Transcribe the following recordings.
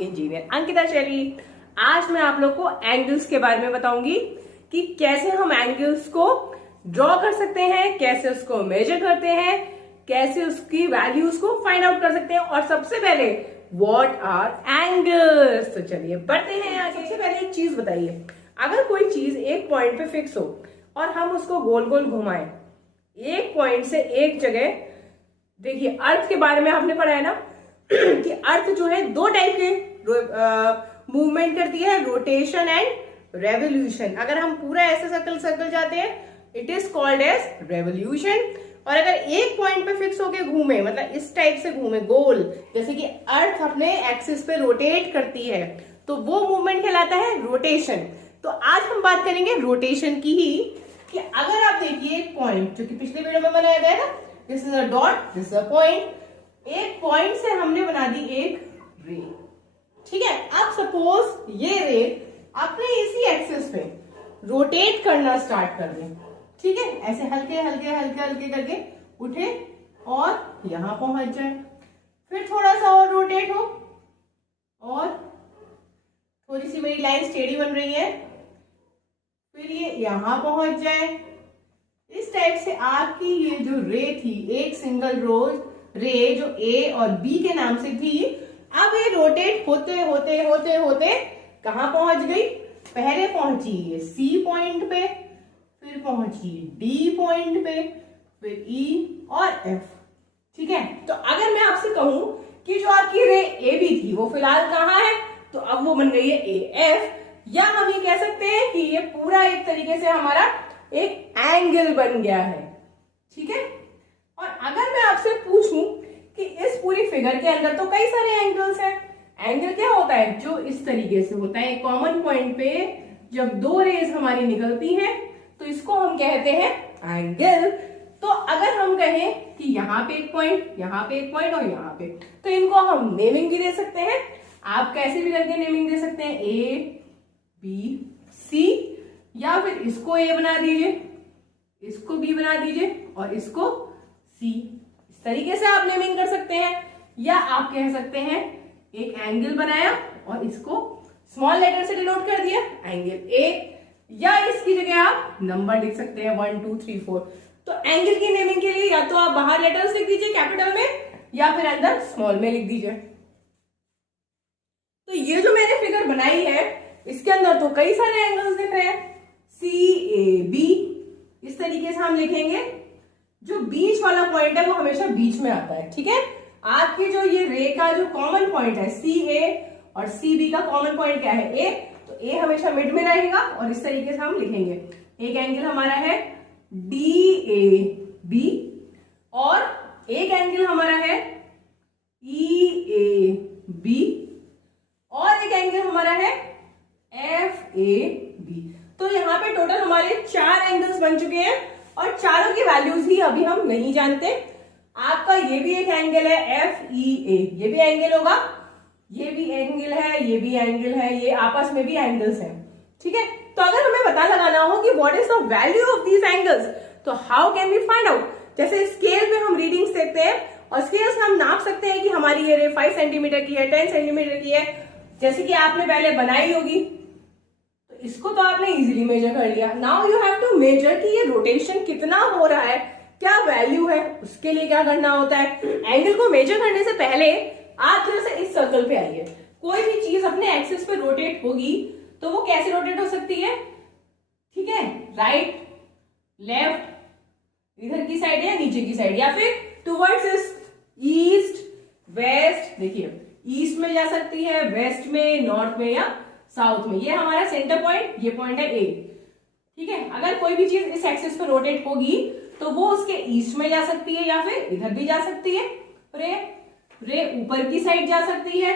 Engineer Ankita शैली। आज मैं आप लोग को एंगल्स के बारे में बताऊंगी कि कैसे हम एंगल्स को ड्रॉ कर सकते हैं, कैसे उसको मेजर करते हैं, कैसे उसकी वैल्यूज को फाइंड आउट कर सकते हैं और सबसे पहले व्हाट आर एंगल्स। तो चलिए बढ़ते हैं आगे। सबसे पहले एक चीज बताइए, अगर कोई चीज एक पॉइंट पे फिक्स हो और हम उसको गोल गोल घुमाएं एक पॉइंट से एक जगह, देखिए अर्थ के बारे में आपने पढ़ा है ना कि अर्थ जो है दो टाइप के मूवमेंट करती है, रोटेशन एंड रेवोल्यूशन। अगर हम पूरा ऐसे सर्कल जाते हैं it is called as revolution, और अगर एक पॉइंट पे फिक्स होके घूमे, मतलब इस टाइप से घूमे गोल, जैसे कि अर्थ अपने एक्सिस पे रोटेट करती है, तो वो मूवमेंट कहलाता है रोटेशन। तो आज हम बात करेंगे रोटेशन की ही, कि अगर आप देखिए एक पॉइंट जो कि पिछले वीडियो में बनाया गया था, this is a dot, this is a point, एक पॉइंट से हमने बना दी एक रे, ठीक है। अब सपोज ये रे अपने इसी एक्सिस पे रोटेट करना स्टार्ट कर दे, ठीक है, ऐसे हल्के हल्के हल्के हल्के करके उठे और यहां पहुंच जाए, फिर थोड़ा सा और रोटेट हो और थोड़ी सी मेरी लाइन स्टेडी बन रही है, फिर ये यहां पहुंच जाए। इस टाइप से आपकी ये जो रे थी, एक सिंगल रोज रे जो ए और बी के नाम से थी, अब ये रोटेट होते होते होते होते कहां पहुंच गई, पहले पहुंची ये सी पॉइंट पे, फिर पहुंची डी पॉइंट पे, फिर ई और एफ, ठीक है। तो अगर मैं आपसे कहूं कि जो आपकी रे ए बी थी वो फिलहाल कहां है, तो अब वो बन गई है ए एफ, या हम ये कह सकते हैं कि ये पूरा एक तरीके से हमारा एक एंगल बन गया है, ठीक है। और अगर मैं आपसे पूछूं कि इस पूरी फिगर के अंदर तो कई सारे एंगल्स हैं, एंगल क्या होता है, जो इस तरीके से होता है, कॉमन पॉइंट पे जब दो रेज हमारी निकलती हैं तो इसको हम कहते हैं एंगल। तो अगर हम कहें कि यहाँ पे एक पॉइंट, यहाँ पे एक पॉइंट और यहाँ पे, तो इनको हम नेमिंग भी दे सकते हैं। आप कैसे भी करके नेमिंग दे सकते हैं, ए बी सी, या फिर इसको ए बना दीजिए, इसको बी बना दीजिए और इसको सी, इस तरीके से आप नेमिंग कर सकते हैं। या आप कह सकते हैं एक एंगल बनाया और इसको स्मॉल लेटर से डिनोट कर दिया एंगल ए, या इसकी जगह आप नंबर लिख सकते हैं 1 2 3 4। तो एंगल की नेमिंग के लिए या तो आप बाहर लेटर्स लिख दीजिए कैपिटल में, या फिर अंदर स्मॉल में लिख दीजिए। तो ये जो मैंने फिगर बनाई है इसके अंदर तो कई सारे एंगल्स दिख रहे हैं, सी ए बी, इस तरीके से हम लिखेंगे। जो बीच वाला पॉइंट है वो हमेशा बीच में आता है, ठीक है। आपके जो ये रे का जो कॉमन पॉइंट है सी ए और सी बी का कॉमन पॉइंट क्या है, ए, तो ए हमेशा मिड में रहेगा और इस तरीके से हम लिखेंगे। एक एंगल हमारा है डी ए बी और एक एंगल हमारा है ई ए बी और एक एंगल हमारा है एफ ए बी। तो यहाँ पे टोटल हमारे 4 एंगल्स बन चुके हैं और चारों की वैल्यूज ही अभी हम नहीं जानते। आपका ये भी एक एंगल है एफ ई ए, ये भी एंगल होगा, ये भी एंगल है, ये भी एंगल है, ये आपस में भी एंगल्स हैं, ठीक है। तो अगर हमें पता लगाना हो कि what is the value of these angles, तो how can we find out. जैसे स्केल पे हम रीडिंग्स देखते हैं और स्केल से हम नाप सकते हैं कि हमारी ये रे 5 सेंटीमीटर की है, 10 सेंटीमीटर की है, जैसे कि आपने पहले बनाई होगी, तो इसको तो आपने इजीली मेजर कर लिया। Now you have to measure कि ये रोटेशन कितना हो रहा है, क्या वैल्यू है। उसके लिए क्या करना होता है, एंगल को मेजर करने से पहले आप जरा से इस सर्कल पे आइए। कोई भी चीज अपने एक्सिस पे रोटेट होगी तो वो कैसे रोटेट हो सकती है, ठीक है, राइट लेफ्ट, इधर की साइड या नीचे की साइड, या फिर टुवर्ड्स ईस्ट वेस्ट। देखिए ईस्ट में जा सकती है, वेस्ट में, नॉर्थ में या साउथ में। ये हमारा सेंटर पॉइंट, ये पॉइंट है ए, ठीक है। अगर कोई भी चीज इस एक्सिस पे रोटेट होगी तो वो उसके ईस्ट में जा सकती है या फिर इधर भी जा सकती है। रे ऊपर की साइड जा सकती है,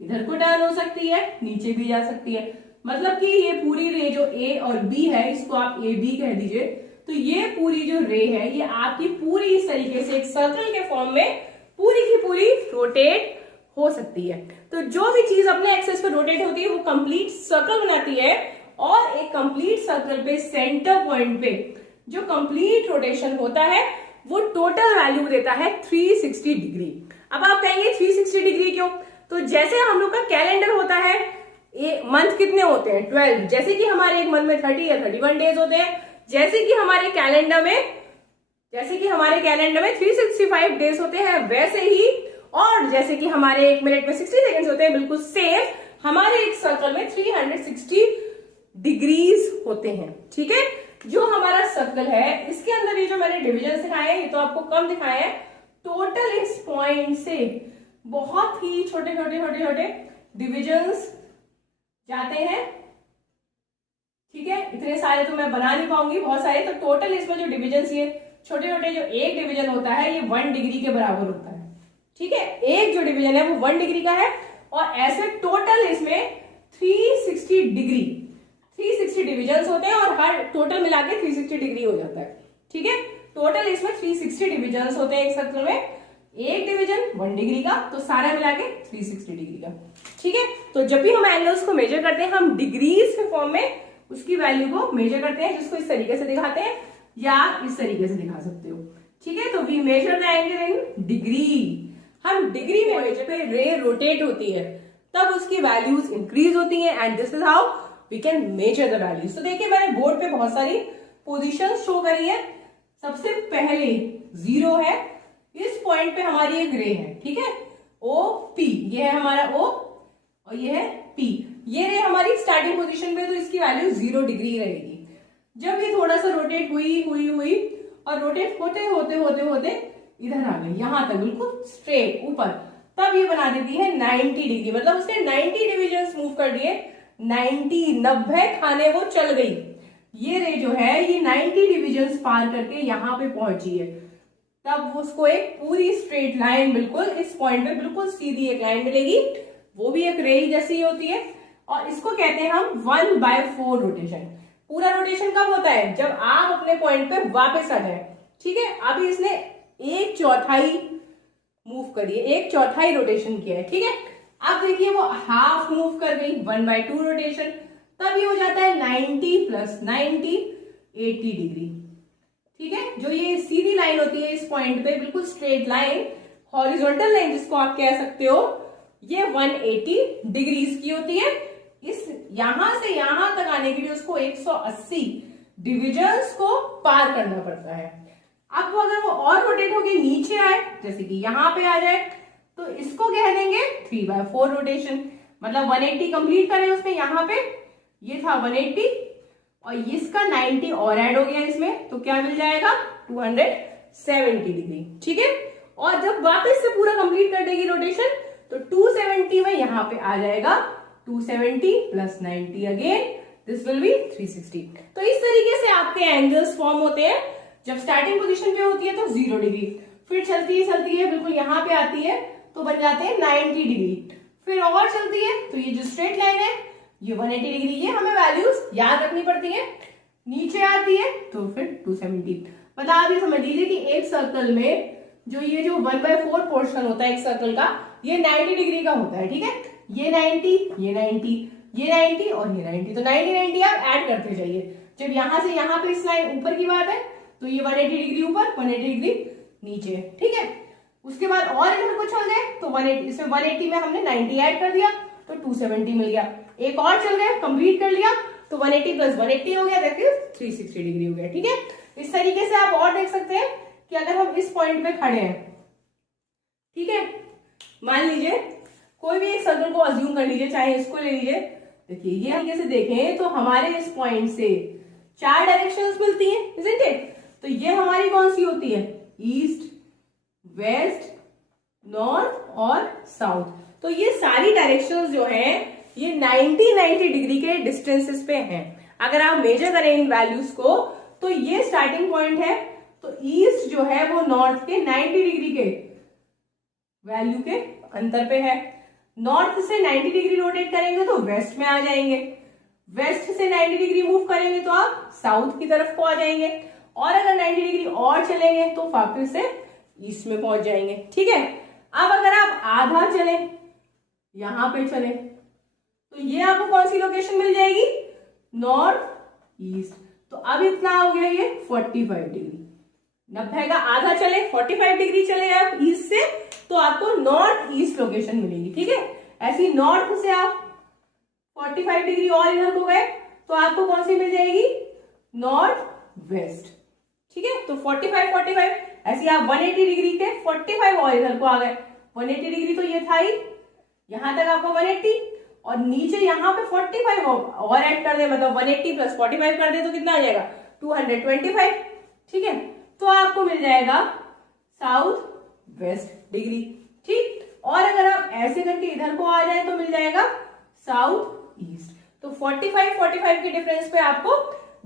इधर को टर्न हो सकती है, नीचे भी जा सकती है। मतलब कि ये पूरी रे जो ए और बी है, इसको आप ए बी कह दीजिए। तो ये पूरी जो रे है ये आपकी पूरी इस तरीके से एक सर्कल के फॉर्म में पूरी की पूरी रोटेट हो सकती है। तो जो भी चीज अपने एक्सेस पे रोटेट होती है वो कंप्लीट सर्कल बनाती है, और एक कंप्लीट सर्कल पे सेंटर पॉइंट पे जो कंप्लीट रोटेशन होता है वो टोटल वैल्यू देता है 360 डिग्री। अब आप कहेंगे 360 डिग्री क्यों, तो जैसे हम लोग का कैलेंडर होता है, मंथ कितने होते हैं 12, जैसे कि हमारे एक मंथ में 30 या 31 डेज होते हैं, जैसे कि हमारे कैलेंडर में 365 डेज होते हैं, वैसे ही, और जैसे कि हमारे एक मिनट में 60 सेकंड्स होते हैं, बिल्कुल सेम हमारे एक सर्कल में 360 डिग्रीज होते हैं। ठीक है, जो हमारा सर्कल है इसके अंदर ये जो मैंने डिविजन दिखाए हैं, ये तो आपको कम दिखाए हैं, टोटल इस पॉइंट से बहुत ही छोटे छोटे छोटे छोटे डिविजन्स जाते हैं। ठीक है, इतने सारे तो मैं बना नहीं पाऊंगी, बहुत सारे, तो टोटल इसमें जो डिविजन्स, ये छोटे छोटे, जो एक डिवीजन होता है ये 1 डिग्री के बराबर होता है। ठीक है, एक जो डिवीजन है वो 1 डिग्री का है, और ऐसे टोटल इसमें 360 डिविजन्स होते हैं, और हर टोटल मिला के 360 डिग्री हो जाता है। ठीक है, टोटल इसमें 360 डिविजन्स होते हैं एक सर्कल में, एक डिवीजन 1 डिग्री का, तो सारा मिला के 360 डिग्री का। ठीक है, तो जब भी हम एंगल्स को मेजर करते हैं, हम डिग्रीज के फॉर्म में उसकी वैल्यू को मेजर करते हैं, जिसको इस तरीके से दिखाते हैं या इस तरीके से दिखा सकते हो। ठीक है, तो we measure the angle in degree. हम डिग्री में मेजर पे रे रोटेट होती है तब उसकी वैल्यूज इंक्रीज होती हैं, and this is how we can measure the values. तो देखिए मैंने बोर्ड पे बहुत सारी पोजीशन शो करी है। सबसे पहले 0 है, इस पॉइंट पे हमारी एक रे है। ठीक है, ओ पी, ये है हमारा ओ और ये है पी, ये रे हमारी स्टार्टिंग पोजीशन पे, तो इसकी वैल्यू 0 डिग्री रहेगी। जब ये थोड़ा सा रोटेट हुई और रोटेट होते होते होते होते इधर आ गई, यहां तक बिल्कुल स्ट्रेट ऊपर, तब ये बना देती है 90 डिग्री, मतलब उसने 90 डिविजन्स मूव कर दिए, 90 खाने वो चल गई। ये रे जो है ये 90 डिविजन्स पार करके यहाँ पे पहुंची है, तब उसको एक पूरी स्ट्रेट लाइन, बिल्कुल इस पॉइंट पे बिल्कुल सीधी एक लाइन मिलेगी, वो भी एक रे जैसी होती है, और इसको कहते हैं हम 1/4 रोटेशन। पूरा रोटेशन कब होता है? जब आप अपने पॉइंट पे वापस आ जाए। ठीक है, अभी इसने 1/4 मूव करी है, 1/4 रोटेशन किया है। ठीक है, अब देखिए वो हाफ मूव कर गई, 1/2 रोटेशन, तब ये हो जाता है 90 + 90 80 डिग्री। ठीक है, जो ये सीधी लाइन होती है इस पॉइंट पे, बिल्कुल स्ट्रेट लाइन, हॉरिजॉन्टल लाइन जिसको आप कह सकते हो, ये 180 डिग्रीज की होती है। इस यहां से यहां तक आने के लिए उसको 180 डिविजन्स को पार करना पड़ता है। अब वो अगर वो और रोटेट होके नीचे आए, जैसे कि यहां पे आ जाए, तो इसको कह देंगे 3/4 रोटेशन, मतलब 180 कंप्लीट करें उसमें, यहां पे ये था 180 और इसका 90 और ऐड हो गया इसमें, तो क्या मिल जाएगा 270 डिग्री। ठीक है, और जब वापस से पूरा कंप्लीट कर देगी रोटेशन, तो 270 में यहां पे आ जाएगा 270 + 90 अगेन, दिस विल बी 360। तो इस तरीके से आपके एंगल्स फॉर्म होते हैं। जब स्टार्टिंग पोजीशन पे होती है तो 0 डिग्री, फिर चलती है बिल्कुल यहाँ पे आती है तो बन जाते हैं 90 डिग्री, फिर और चलती है तो ये जो स्ट्रेट लाइन है ये 180 डिग्री, ये हमें वैल्यूज याद रखनी पड़ती है। नीचे आती है तो फिर 270। मतलब आप ये समझ लीजिए कि एक सर्कल में जो ये जो 1/4 पोर्शन होता है एक सर्कल का, ये 90 डिग्री का होता है। ठीक है, ये 90, ये 90, ये 90 और ये 90, तो 90 आप ऐड करते जाइए। जब यहां से यहां पे इस लाइन ऊपर की बात है तो ये 180 डिग्री ऊपर, 180 डिग्री नीचे। ठीक है, उसके बाद और अगर कुछ हो जाए तो 180, इसमें 180 में हमने 90 ऐड कर दिया तो 270 मिल गया, एक और चल गए, कंप्लीट कर लिया तो 180 + 180 हो गया, देखिए 360 डिग्री हो गया। ठीक है, इस तरीके से आप और देख सकते हैं कि अगर हम इस पॉइंट पे खड़े हैं, ठीक है, मान लीजिए कोई भी एक सर्कल को अज्यूम कर लीजिए, चाहे इसको ले लीजिए, देखिए ये तरीके से देखें तो हमारे इस पॉइंट से 4 डायरेक्शंस मिलती हैं, इजंट इट? तो ये हमारी कौन सी होती है? ईस्ट, वेस्ट, नॉर्थ और साउथ। तो ये सारी डायरेक्शंस जो हैं ये 90 डिग्री के डिस्टेंसेस पे हैं। अगर आप मेजर करें इन वैल्यूज को तो ये स्टार्टिंग पॉइंट है, तो ईस्ट जो है वो नॉर्थ के 90 डिग्री के वैल्यू के अंतर पे है। नॉर्थ से 90 डिग्री रोटेट करेंगे तो वेस्ट में आ जाएंगे, वेस्ट से 90 डिग्री मूव करेंगे तो आप साउथ की तरफ को आ जाएंगे, और अगर 90 डिग्री और चलेंगे तो वापस से ईस्ट में पहुंच जाएंगे। ठीक है, अब अगर आप आधा चले, यहां पे चले, तो ये आपको कौन सी लोकेशन मिल जाएगी? North east. तो अब इतना हो गया ये 45 डिग्री, 90 का आधा चले, 45 डिग्री चले आप ईस्ट से, तो आपको नॉर्थ ईस्ट लोकेशन मिलेगी। ठीक है। ऐसी नॉर्थ से आप 45 डिग्री और इधर को गए तो आपको कौन सी मिल जाएगी, नॉर्थ वेस्ट, ठीक है। तो 45 ऐसे आप 180 डिग्री के 45 और इधर को आ गए, 180 डिग्री तो ये था ही, यहां तक आपको 180 और नीचे यहाँ पे 45 और ऐड कर दे, मतलब 180 प्लस 45 कर दे तो कितना आ जाएगा 225, ठीक है। तो आपको मिल जाएगा साउथ वेस्ट डिग्री, ठीक। और अगर आप ऐसे करके इधर को आ जाए तो मिल जाएगा साउथ ईस्ट। तो 45 के डिफरेंस पे आपको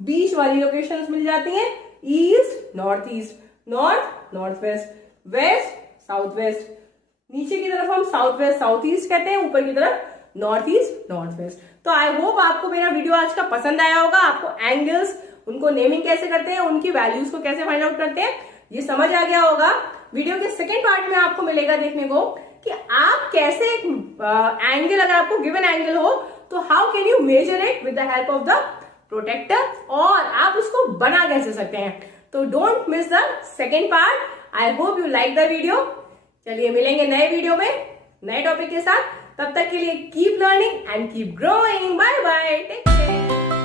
बीच वाली लोकेशंस मिल जाती हैं, east north east, north north west, west south west, नीचे की तरफ हम साउथ वेस्ट साउथ ईस्ट कहते हैं, ऊपर की तरफ नॉर्थ ईस्ट नॉर्थ वेस्ट। तो आई होप आपको मेरा वीडियो आज का पसंद आया होगा, आपको एंगल्स, उनको नेमिंग कैसे करते हैं, उनकी वैल्यूज को कैसे फाइंड आउट करते हैं, ये समझ आ गया होगा। वीडियो के सेकेंड पार्ट में आपको मिलेगा देखने को कि आप कैसे एक एंगल, अगर आपको गिवन एंगल हो तो how can you measure it with the help of the protractor, और आप उसको बना कैसे सकते हैं। तो don't miss the second part. I hope you like the video. चलिए मिलेंगे नए वीडियो में नए टॉपिक के साथ, तब तक के लिए keep learning and keep growing. Bye bye, take care.